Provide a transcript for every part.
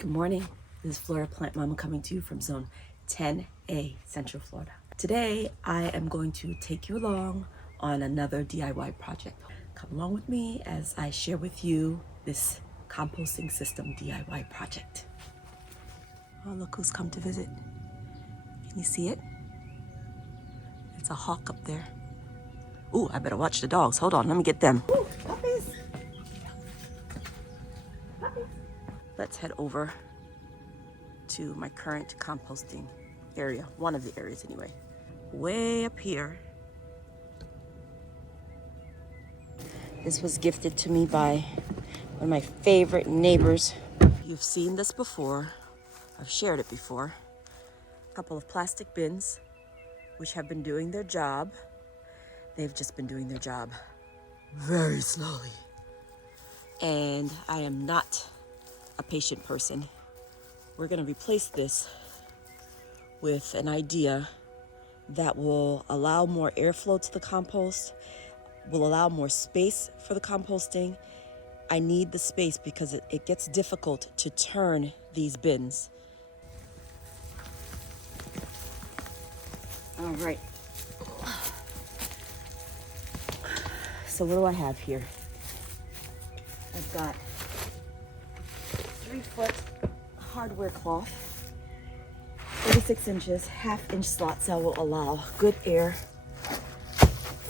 Good morning. This is Florida Plant Mama coming to you from Zone 10A, Central Florida. Today, I am going to take you along on another DIY project. Come along with me as I share with you this composting system DIY project. Oh, look who's come to visit. Can you see it? It's a hawk up there. Ooh, I better watch the dogs. Hold on, let me get them. Ooh, puppies. Puppies. Let's head over to my current composting area, one of the areas anyway. Way up here. This was gifted to me by one of my favorite neighbors. You've seen this before. I've shared it before. A couple of plastic bins, which have been doing their job. They've just been doing their job very slowly. And I am not a patient person. We're gonna replace this with an idea that will allow more airflow to the compost, will allow more space for the composting. I need the space because it gets difficult to turn these bins. All right. So what do I have here? I've got 3-foot hardware cloth, 36 inches, 1/2-inch slots that will allow good air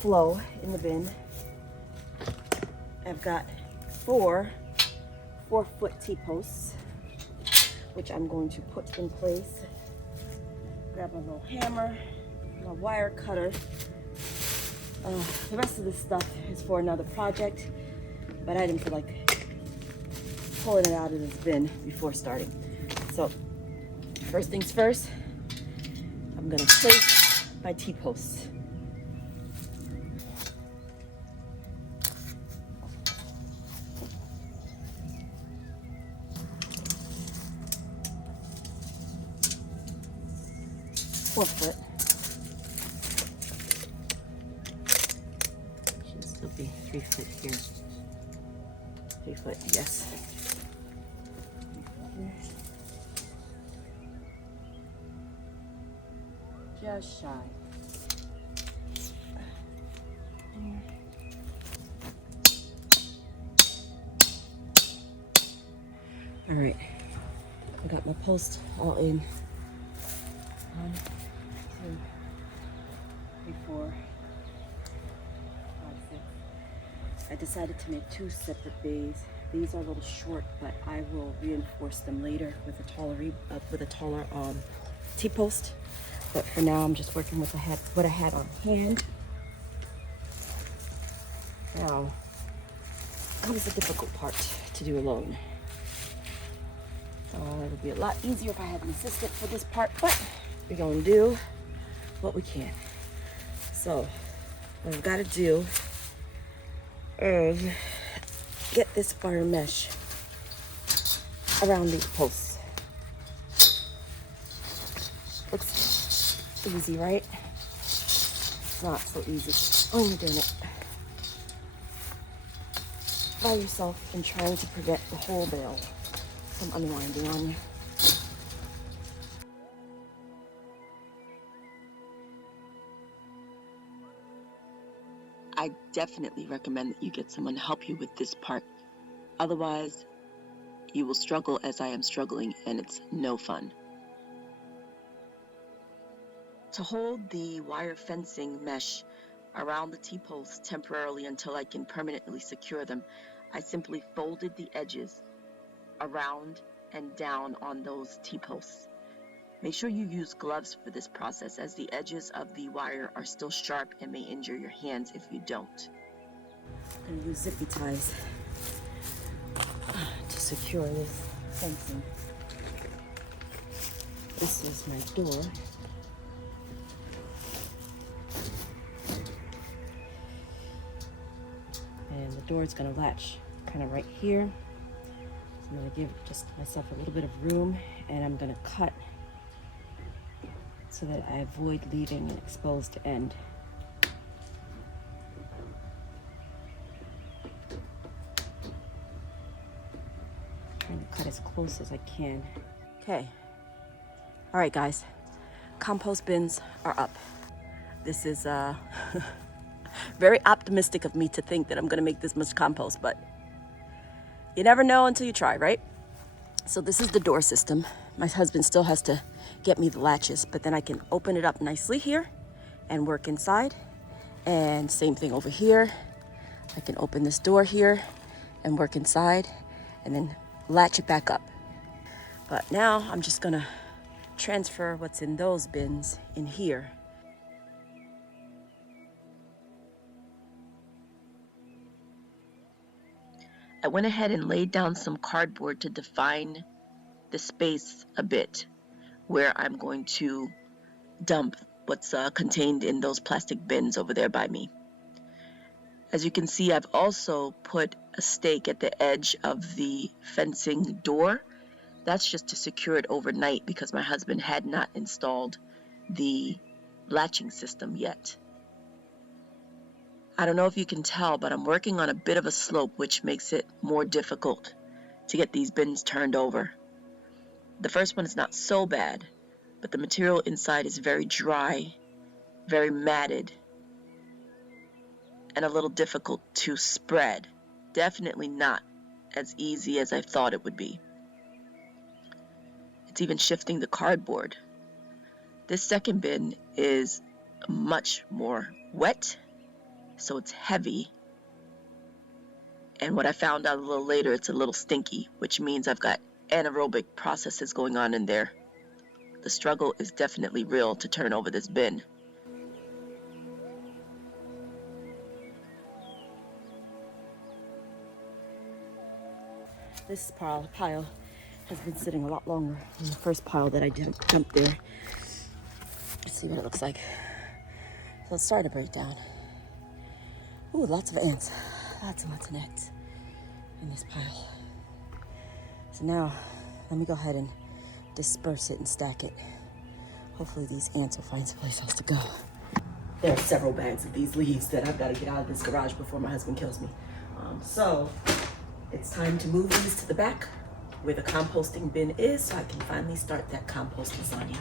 flow in the bin. I've got 4-foot T-posts, which I'm going to put in place. Grab a little hammer, my wire cutter. The rest of this stuff is for another project, but I didn't feel like pulling it out of this bin before starting. So first things first, I'm gonna place my T-posts. Foot. Should still be 3 foot here. 3 foot, yes. 3 foot here. Just shy. All right, I got my post all in. 1, 2, 3, 4, 5, 6. I decided to make 2 separate bays. These are a little short, but I will reinforce them later with a taller T-post. But for now, I'm just working with what I had on hand. Now comes the difficult part to do alone. It would be a lot easier if I had an assistant for this part, but we're gonna do what we can. So what I've got to do is get this wire mesh around these posts. Looks easy, right? It's not so easy when you're doing it by yourself and trying to prevent the whole bale from unwinding on you. I definitely recommend that you get someone to help you with this part. Otherwise, you will struggle as I am struggling, and it's no fun. To hold the wire fencing mesh around the T-posts temporarily until I can permanently secure them, I simply folded the edges around and down on those T-posts. Make sure you use gloves for this process, as the edges of the wire are still sharp and may injure your hands if you don't. I'm going to use zippy ties to secure this fencing. This is my door. And the door is going to latch kind of right here. So I'm going to give just myself a little bit of room, and I'm going to cut so that I avoid leaving an exposed end. Trying to cut as close as I can. Okay. All right, guys. Compost bins are up. This is very optimistic of me to think that I'm gonna make this much compost, but you never know until you try, right? So this is the door system. My husband still has to get me the latches, but then I can open it up nicely here and work inside. And same thing over here. I can open this door here and work inside and then latch it back up. But now I'm just gonna transfer what's in those bins in here. I went ahead and laid down some cardboard to define the space a bit where I'm going to dump what's contained in those plastic bins over there by me. As you can see, I've also put a stake at the edge of the fencing door. That's just to secure it overnight because my husband had not installed the latching system yet. I don't know if you can tell, but I'm working on a bit of a slope, which makes it more difficult to get these bins turned over. The first one is not so bad, but the material inside is very dry, very matted, and a little difficult to spread. Definitely not as easy as I thought it would be. It's even shifting the cardboard. This second bin is much more wet, so it's heavy. And what I found out a little later, it's a little stinky, which means I've got anaerobic processes going on in there. The struggle is definitely real to turn over this bin. This pile has been sitting a lot longer than the first pile that I dumped there. Let's see what it looks like. So it's starting to break down. Ooh, lots of ants. Lots and lots of ants in this pile. So now, let me go ahead and disperse it and stack it. Hopefully these ants will find someplace else to go. There are several bags of these leaves that I've got to get out of this garage before my husband kills me. So it's time to move these to the back where the composting bin is so I can finally start that compost lasagna.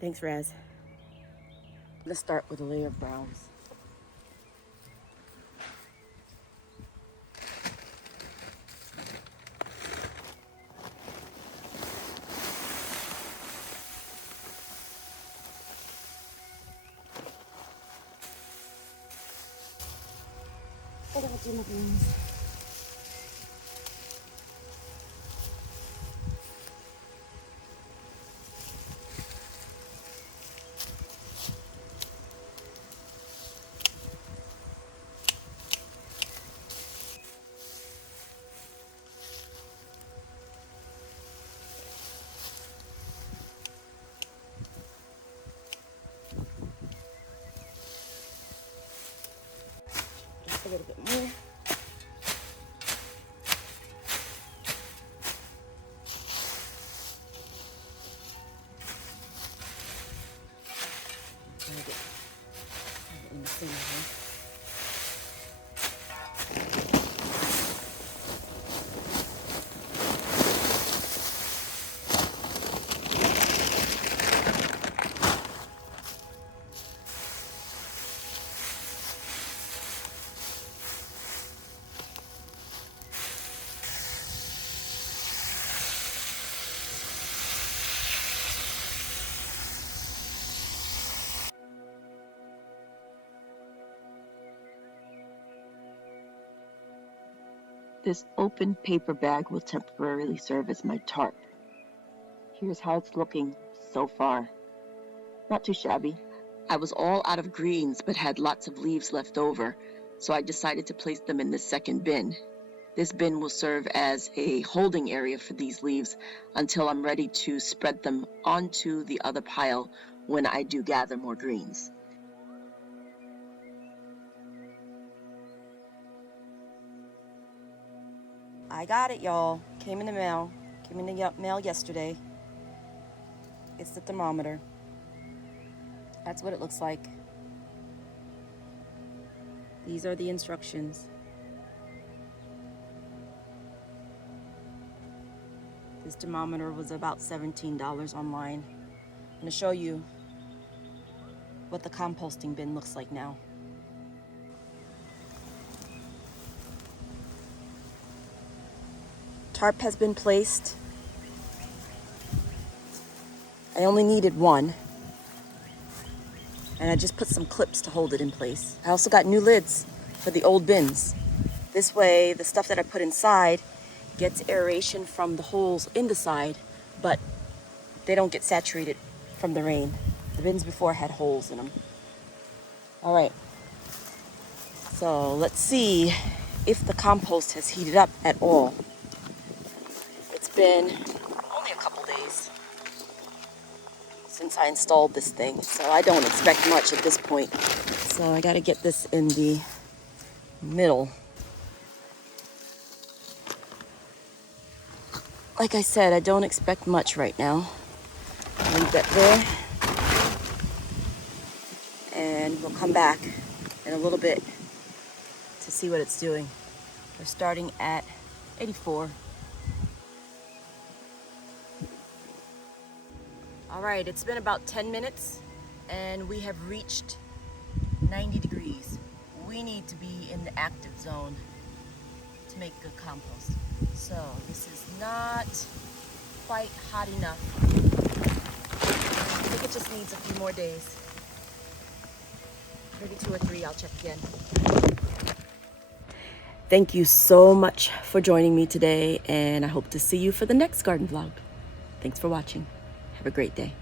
Thanks, Raz. Let's start with a layer of browns. What do I do with beans? Just a little bit more. In the center here. This open paper bag will temporarily serve as my tarp. Here's how it's looking so far. Not too shabby. I was all out of greens but had lots of leaves left over, so I decided to place them in the second bin. This bin will serve as a holding area for these leaves until I'm ready to spread them onto the other pile when I do gather more greens. I got it, y'all. Came in the mail. Came in the mail yesterday. It's the thermometer. That's what it looks like. These are the instructions. This thermometer was about $17 online. I'm going to show you what the composting bin looks like now. Tarp has been placed. I only needed one. And I just put some clips to hold it in place. I also got new lids for the old bins. This way, the stuff that I put inside gets aeration from the holes in the side, but they don't get saturated from the rain. The bins before had holes in them. All right, so let's see if the compost has heated up at all. It's been only a couple days since I installed this thing, so I don't expect much at this point. So I gotta get this in the middle. Like I said, I don't expect much right now. Leave that there. And we'll come back in a little bit to see what it's doing. We're starting at 84. All right, it's been about 10 minutes and we have reached 90 degrees. We need to be in the active zone to make good compost. So this is not quite hot enough. I think it just needs a few more days. Maybe 2 or 3, I'll check again. Thank you so much for joining me today, and I hope to see you for the next garden vlog. Thanks for watching. Have a great day.